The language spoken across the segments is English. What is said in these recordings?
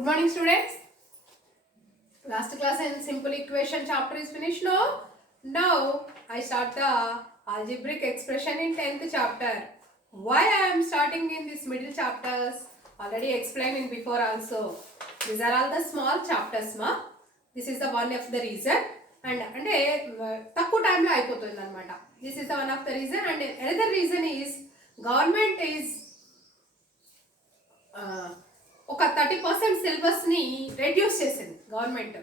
Good morning, students. Last class in simple equation chapter is finished now. Now I start the algebraic expression in 10th chapter. Why I am starting in this middle chapters? Already explained in before also. These are all the small chapters, ma. This is the one of the reason. And తక్కువ టైంలో అయిపోతుంది అనమాట. This is the one of the reason. And another reason is government is ఒక 30% సిలబస్ని reduce చేసింది government.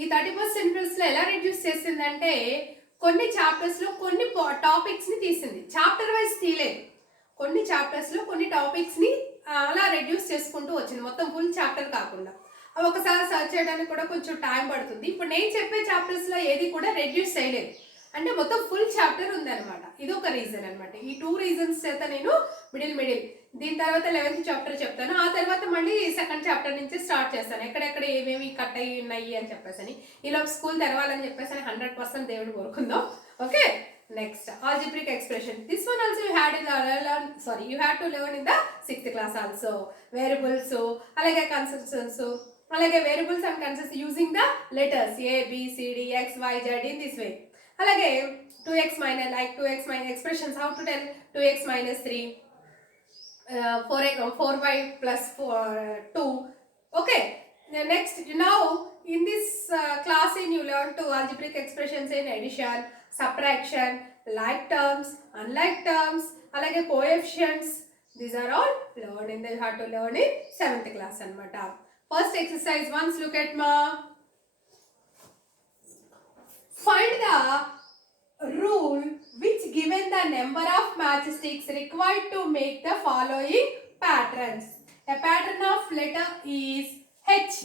ఈ 30% సిలబస్లో ఎలా రెడ్యూస్ చేసిందంటే కొన్ని చాప్టర్స్లో కొన్ని టాపిక్స్ని తీసింది. చాప్టర్ వైజ్ తీయలేదు, కొన్ని చాప్టర్స్లో కొన్ని టాపిక్స్ని అలా రెడ్యూస్ చేసుకుంటూ వచ్చింది, మొత్తం ఫుల్ చాప్టర్ కాకుండా. అవి ఒకసారి సర్చ్ చేయడానికి కూడా కొంచెం టైం పడుతుంది. ఇప్పుడు నేను చెప్పే చాప్టర్స్లో ఏది కూడా రెడ్యూస్ చేయలేదు, అంటే మొత్తం ఫుల్ చాప్టర్ ఉందన్నమాట. ఇది ఒక రీజన్ అనమాట. ఈ 2 రీజన్స్ చేత నేను మిడిల్ దీని తర్వాత 11th చాప్టర్ చెప్తాను. ఆ తర్వాత మళ్ళీ 2nd చాప్టర్ నుంచి స్టార్ట్ చేస్తాను, ఎక్కడెక్కడ ఏమేమి కట్ అయ్యి ఉన్నాయి అని చెప్పేసి. ఈలోపు స్కూల్ తెరవాలని చెప్పేసి 100% దేవుడు కోరుకుందాం. Okay, next algebraic expression. This one also you had to learn in the 6th class also. Variables, అలాగే కన్స్ట్రక్షన్స్, అలాగే variables and constructs using the letters A B C D X Y Z in this way. అలాగే 2x minus, like 2x minus expressions, how to tell 2x minus 3, 4y plus 2. Okay, next, now in this class you learn to algebraic expressions in addition, subtraction, like terms, unlike terms, alage coefficients. These are all learned in you have to learn in 7th class anamata. First exercise, once look at ma. Find the rule which given the number of matchsticks required to make the following patterns. A pattern of letter is H.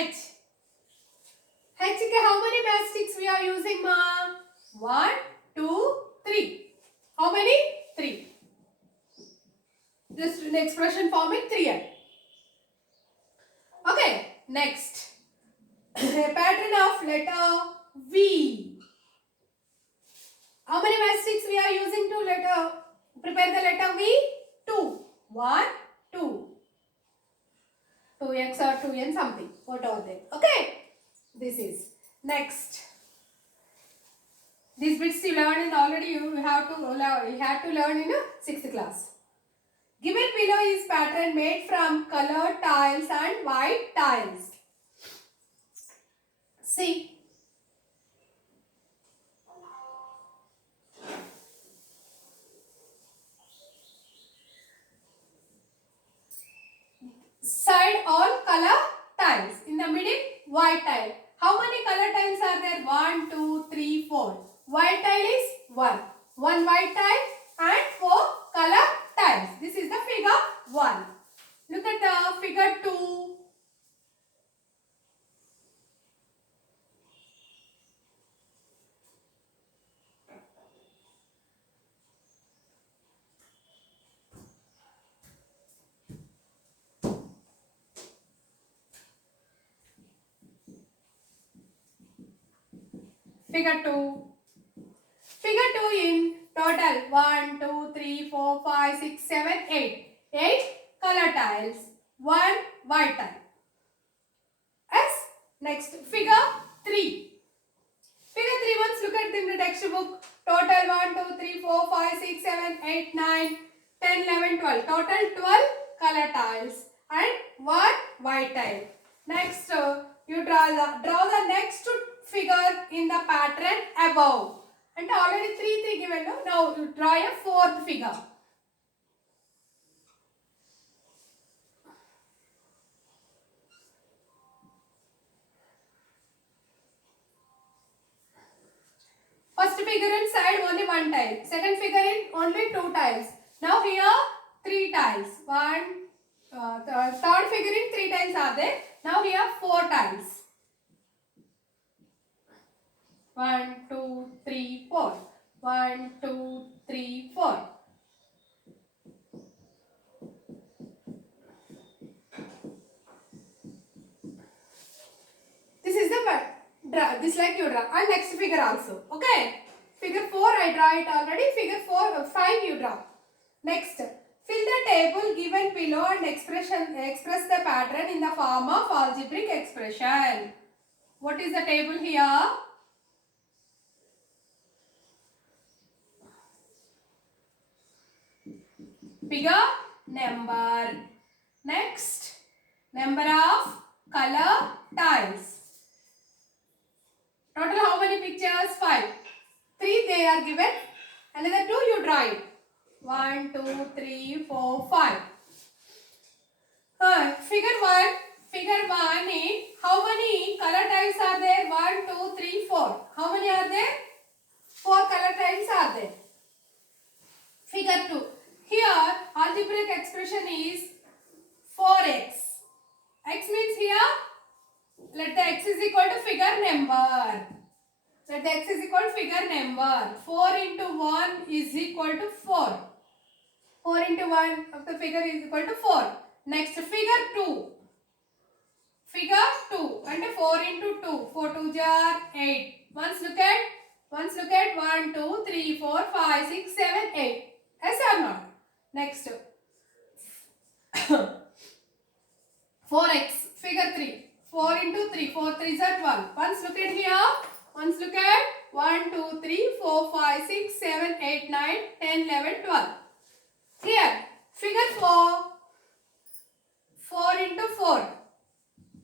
H ke how many matchsticks we are using, ma? 1, 2, 3. How many? 3. Just an expression forming 3. Okay, next. A pattern of letter V. How many matchsticks we are using to prepare the letter V? 2. 1, 2. 2x or 2n something, whatever they. Okay, this is next. These bits you learned in already. You had to learn in 6th class. Given below is pattern made from colored tiles and white tiles. See, side all color tiles, in the middle white tile. How many color tiles are there? 1, 2, 3, 4. White tile is 1 white tile and 4 color tiles. This is the figure 1. Look at the figure 2. Figure 2. Figure 2 in total 1, 2, 3, 4, 5, 6, 7, 8. 8 color tiles, 1 white tile. Yes. Next, figure 3. Figure 3, once look at in the textbook. Total 1, 2, 3, 4, 5, 6, 7, 8, 9, 10, 11, 12. Total 12 color tiles and 1 white tile. Next, you draw the next figure in the pattern above. And already 3 given. Now you draw a 4th figure. First figure inside only 1 tile. Second figure in only 2 tiles. Now here 3 tiles. Third figure in 3 tiles are there. Now here 4 tiles. 1, 2, 3, 4. 1, 2, 3, 4. This is the draw. This like you draw. And next figure also. Okay. Figure 4 I draw it already. Figure 5 you draw. Next. Fill the table given below and express the pattern in the form of algebraic expression. What is the table here? Figure, number. Next, number of color tiles. Total how many pictures? 5. 3 they are given. Another 2 you draw it. 1, 2, 3, 4, 5. Figure 1. Figure 1 in how many color tiles are there? 1, 2, 3, 4. How many are there? 4 color tiles are there. Figure 2. Here algebraic expression is 4x. X means here let the x is equal to figure number. Let the x is equal to figure number. 4 into 1 is equal to 4. 4 into 1 of the figure is equal to 4. Next figure 2. Figure 2 and 4 into 2. 4 2 jar 8. Once look at 1, 2, 3, 4, 5, 6, 7, 8. Yes or not? Next 4x. Figure 3. 4 into 3. 4 3 are 12. Once look at here. Once look at 1, 2, 3, 4, 5, 6, 7, 8, 9, 10, 11, 12. Here, figure 4. 4 into 4.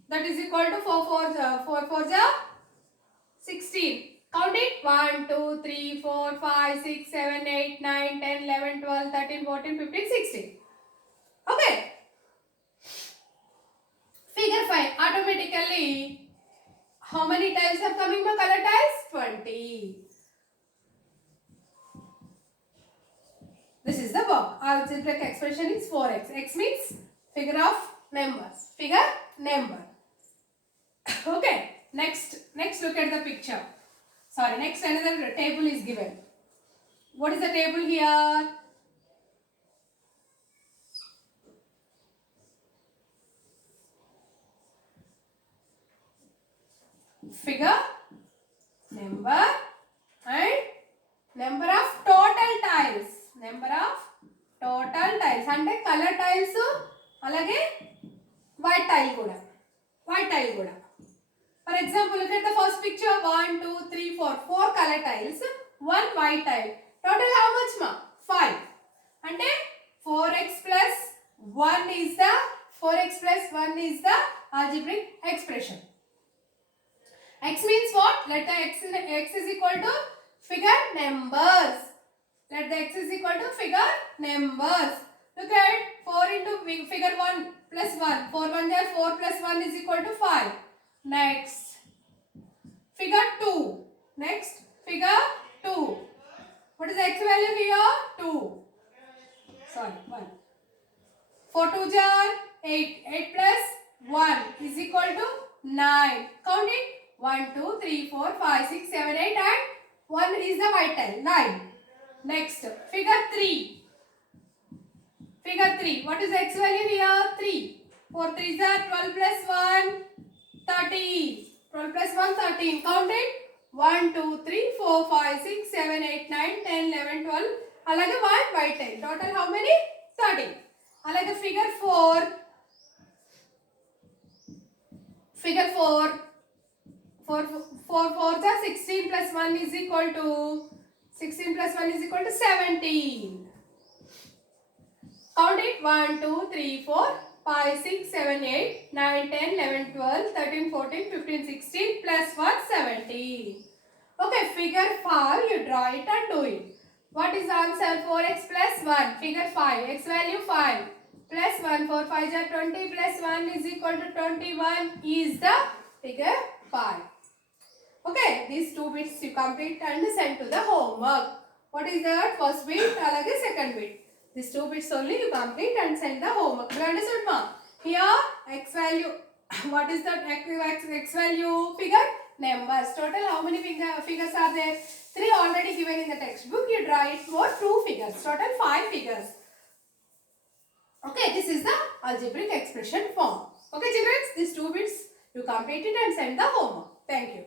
That is equal to 4 4 16. Count it. 1, 2, 3, 4, 5, 6, 7, 8, 9, 10, 11, 12, 13, 14, 15, 16. Okay. Figure 5. Automatically, how many tiles are coming for color tiles? 20. This is the work. Algebraic expression is 4x. X means figure of numbers. Figure number. Okay. Next look at the picture. Sorry, next another table is given. What is the table here? Figure, number and number of total tiles. Number of total tiles. అంటే color tiles అలాగే white tile కూడా. White tile కూడా. For example, look at the first picture. 1, 2, 3, 4. 4 color tiles. 1 white tile. Total how much ma? 5. అంటే 4x plus 1 is the algebraic expression. X means what? Let the x is equal to figure numbers. Let the x is equal to figure numbers. Look at 4 into figure 1 plus 1. 4 1 are 4 plus 1 is equal to 5. Next. Figure 2. Next. Figure 2. What is the x value here? 2. Sorry, 1. 4 2 are 8. 8 plus 1 is equal to 9. Count it. 1, 2, 3, 4, 5, 6, 7, 8 and 1 is the white tile. 9. Next, figure 3. Figure 3. What is the x value here? 3. 4 3s are 12 plus 1, 13. 12 plus 1, 13. Count it. 1, 2, 3, 4, 5, 6, 7, 8, 9, 10, 11, 12. అలాగే white tile. Total how many? 30. అలాగే figure 4. Figure 4. 4 4s are 16 plus 1 is equal to 17. Count it. 1, 2, 3, 4, 5, 6, 7, 8, 9, 10, 11, 12, 13, 14, 15, 16 plus 1, 17. Okay, figure 5, you draw it and do it. What is the answer? 4x plus 1. Figure 5. X value 5 plus 1. 4 5 are 20 plus 1 is equal to 21 is the figure 5. Okay, these 2 bits you complete and send to the homework. What is that? First bit, alage second bit. These 2 bits only you complete and send the homework. You understood, ma? Here, x value. What is that x value? Figure numbers. Total, how many figures are there? 3 already given in the textbook. You draw it for 2 figures. Total 5 figures. Okay, this is the algebraic expression form. Okay, children, these 2 bits you complete it and send the homework. Thank you.